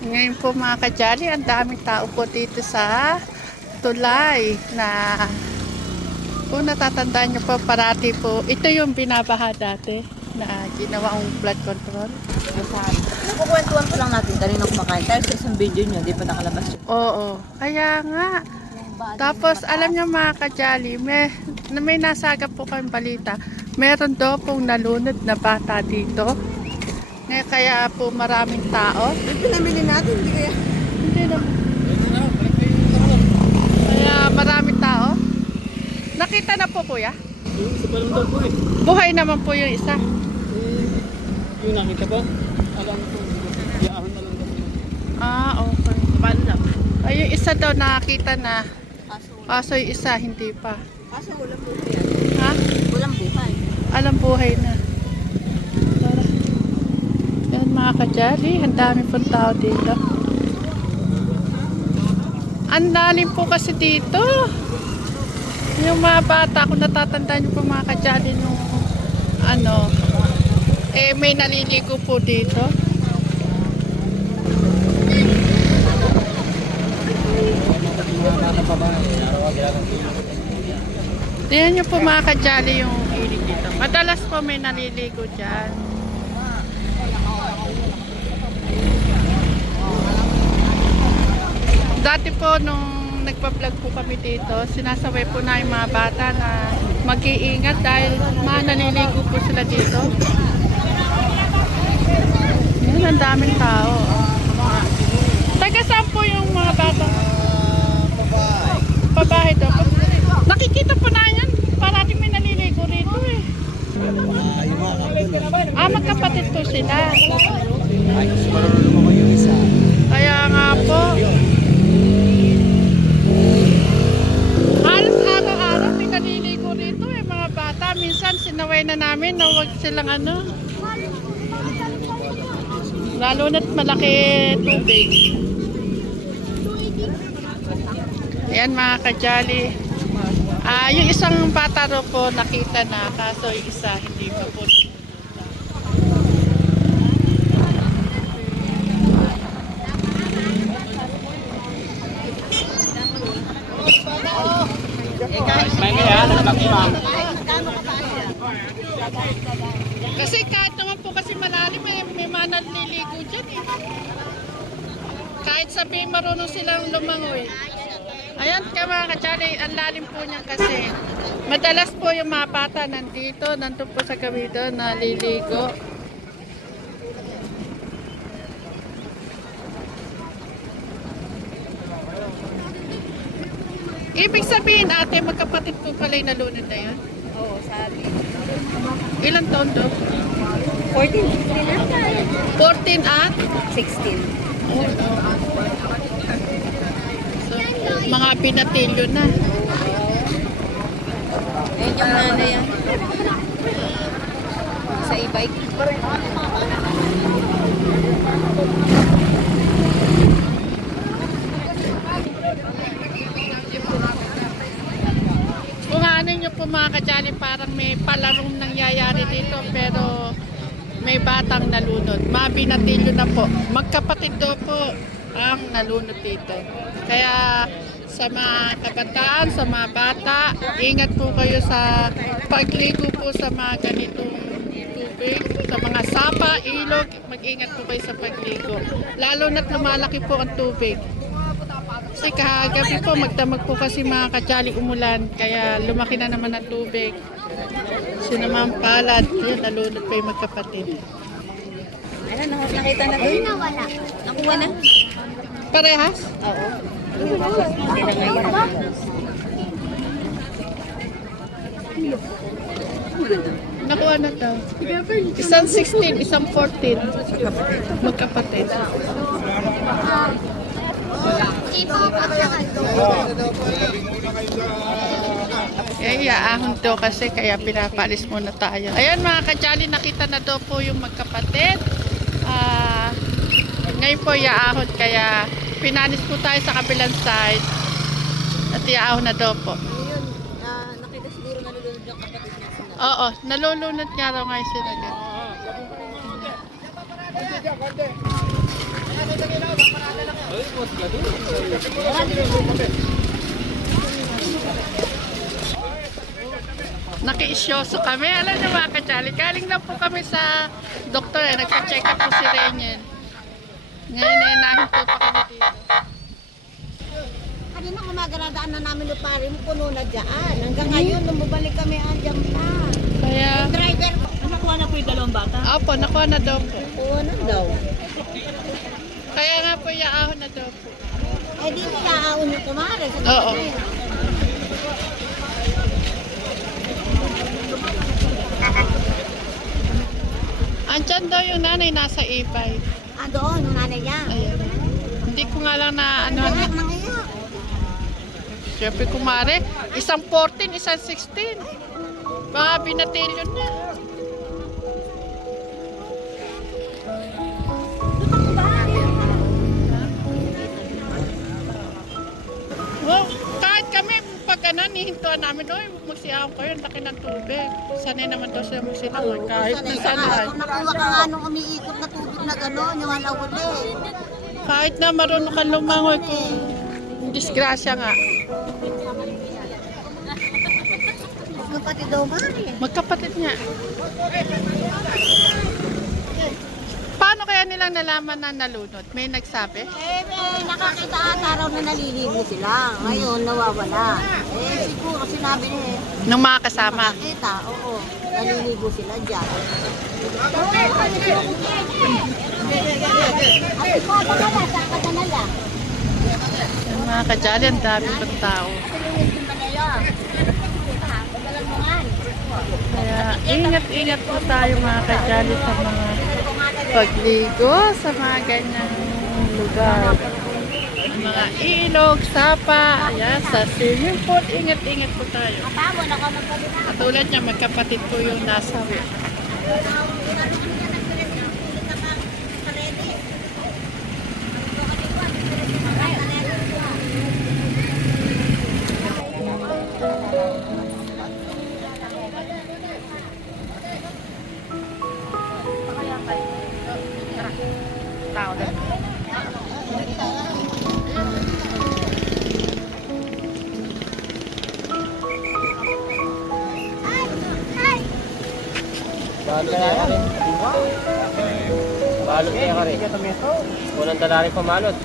Ngayon po mga kajali, ang daming tao po dito sa tulay na kung natatandaan nyo po parati po, ito yung binabaha dati na ginawang flood control. Kukwentuhan ko lang natin kanina kumakain. Dahil sa isang video nyo, di pa nakalabas yun. Oo, kaya nga. Tapos alam nyo mga kajali, may nasagap po kayong balita. Meron daw pong nalunod na bata dito. Kaya po maraming tao. Pinamili natin, hindi kaya. Hindi naman. Kaya maraming tao. Nakita na po kuya? Sa palang daw po eh. Buhay naman po yung isa. Yung nakita po, alam ko, iyahan na lang daw. Ah, okay. Paano lang? Ay, yung isa daw nakita na. Kaso yung isa hindi pa. Kaso walang buhay yan. Ha? Walang buhay. Alam buhay na. Tara. Yan mga kajali, ang dami pong tao dito. Ang lalim po kasi dito. Yung mga bata, kung natatandaan nyo po mga kajali nung may naliligo po dito. Tingnan nyo po mga kajali yung ilig dito. Madalas po may naliligo dyan. Dati po nung nagpa-vlog po kami dito, sinasaway po na yung mga bata na mag-iingat dahil naliligo po sila dito. Yan, ang daming tao. Taga saan po yung mga bata? Pabahay daw po. Nakikita po na yan. Parating may naliligo rito eh. Magkapatid po sila. Kaya nga po. Halos araw-araw may naliligo rito eh mga bata. Minsan sinaway na namin na huwag silang lalo na't malaki tubig. Ayan mga kajali. Yung isang bata ro po nakita na, kaso yung isa hindi pa po. May kaya, nagpapimam. Kasi kahit naman po kasi malalim, may mga naliligo dyan eh. Kahit sabihin marunong silang lumangoy. Ayan ka mga kachali, ang lalim po niyan kasi. Madalas po yung mga bata nandito, nandun po sa gawido, naliligo. Ibig sabihin ate, magkapatid po pala yung nalunod na yun? Oo, sabi. Ilang taon do? 14. 14 at? 16. So, mga binatilyo na. Ayan yung nanay yan. Sa e-bike. Kung ano nyo po mga kajali, parang may palarong nangyayari dito pero may batang nalunod. Mabinatilyo na po. Magkapatid daw po ang nalunod dito. Kaya sa mga kabataan, sa mga bata, ingat po kayo sa pagligo po sa mga ganitong tubig. Sa mga sapa, ilog, mag-ingat po kayo sa pagligo. Lalo na't lumalaki po ang tubig. Kasi kahagabi po, magdamag po kasi mga kajali umulan, kaya lumaki na naman ang tubig. Sinamang palad, yun, nalunod pa yung magkapatid. Ano, nakita na doon? Wala. Nakuha na? Parehas? Oo. Hindi na ngayon. Nakuha na daw. Isang 16, isang 14. Magkapatid. Iaahon daw kasi kaya pinapalis muna tayo. Ayan mga kajali, nakita na daw po yung magkapatid. Ngayon po iaahon kaya pinalis po tayo sa kabilang side. At iaahon na daw po. Ayun, nakita siguro nalulunod yung kapatid niya. Oo, nalulunod nga raw ngayon sila. Tapos gado. Naki-isyoso kami. Alam niyo mga kachali, galing lang po kami sa doktor eh. Nagpa-check up po si Renyen. Ngayon ay nahinto pa kami dito. Kanina umaga na daan na namin lupari mo, puno na dyan. Hanggang ngayon, nung bumalik kami, andyan pa. Kaya, Driver, nakuha na po yung dalawang bata? opo, nakuha na daw po. Nakuha na daw. Kaya nga po, yaahon na daw po. Eh di mo naaon yung kumare. Oo. Andyan daw yung nanay nasa E5. Doon, yung nanay niya. Ayan. Hindi ko nga lang na ano. Iyak nang iyak. Siyempre kumare, isang 14, isang 16. Baka binatilyon na. Well, kahit kami, pag ano, nihintuan namin, oy, magsiyahon kayo, ang laki ng tubig. Sanay naman daw sila magsilangoy, kahit na saan. Kung nakuha ka nga nung umiikot na tubig na gano'n, yung halawuli. Kahit na marunong kang lumangoy kung disgrasya nga. Kapatid daw mari. Magkapatid nga. Paano kaya nilang nalaman na nalunod? May nagsabi? Nakakita ata raw na naliligo sila. Ngayon, nawawala. Siguro sinabi niya Nung mga kasama. nakita, oo. Naliligo sila dyan. At ikaw pa ka na, saan ka na nala? Yung mga kajali, ang dami pang tao. Kaya ingat-ingat po tayo mga kajali sa mga pagligo sa mga ganyang lugar. Ang mga ilog, sapa, ayan, sa swimming pool, ingat-ingat po tayo. Katulad niya, magkapatid po yung nasawi. Tao din. Balot niya ka rin. Balot niya ka rin. Unang dala rin pamalot.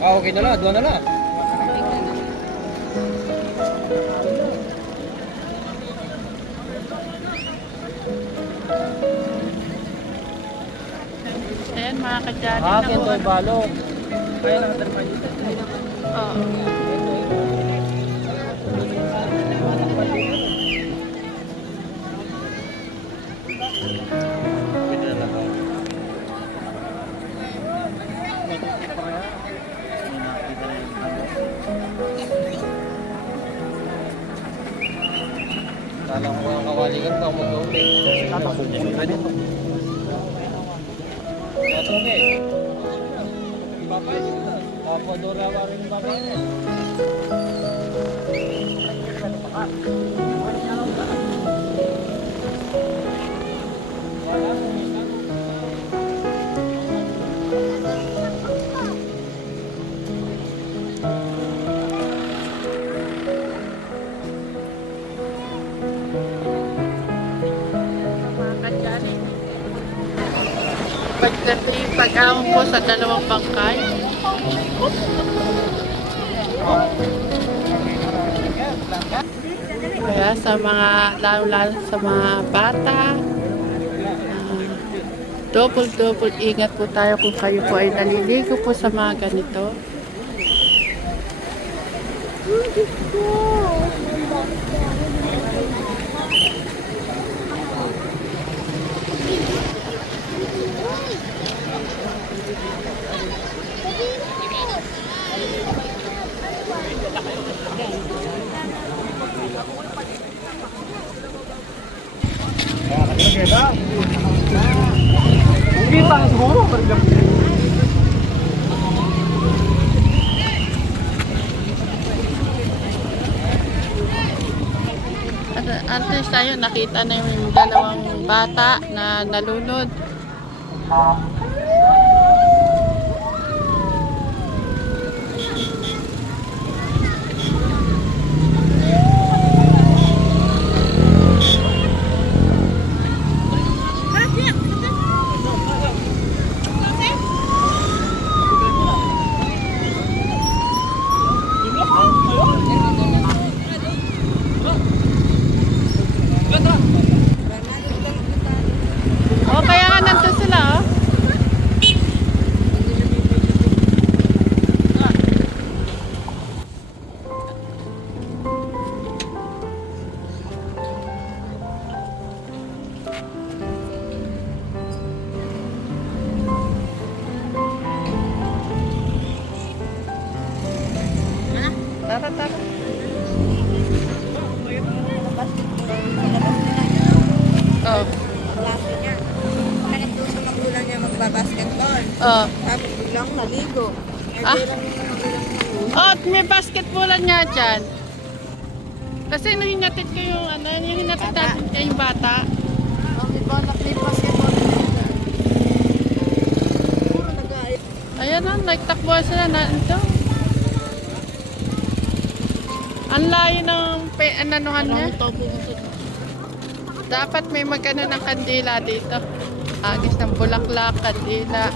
Okay na lang, doon na lang. Ayan mga kajali. Akin to yung balot. Kaya lang naman dito. Oo. Kala ko ang kawalingan pa mag-uwi. Tatakbo pa dito. Matuloy. Papa Dora pa rin yung bata niya. Mga kajali. Pagdating pag-awang po sa dalawang bangkay. Kaya sa mga, lalo sa mga bata, double ingat po tayo kung kayo po ay naliligo po sa mga ganito. Kita ka siguro. At least tayo nakita na yung dalawang bata na nalunod. nagbabasketball. Oh. Tapos biglang naligo. Eh, Ah. di lang yung naligo. Oh, may basketballan nga dyan. Kasi nung hinatid ko yung ano, yung hinatid natin yung bata. May basketball. Puro nag-aayos. Ayan na, nagtakbo sila na ito. Ang layo ng ananuhan niya. Dapat may magano ng kandila dito. Agis ng bulaklak, kandila.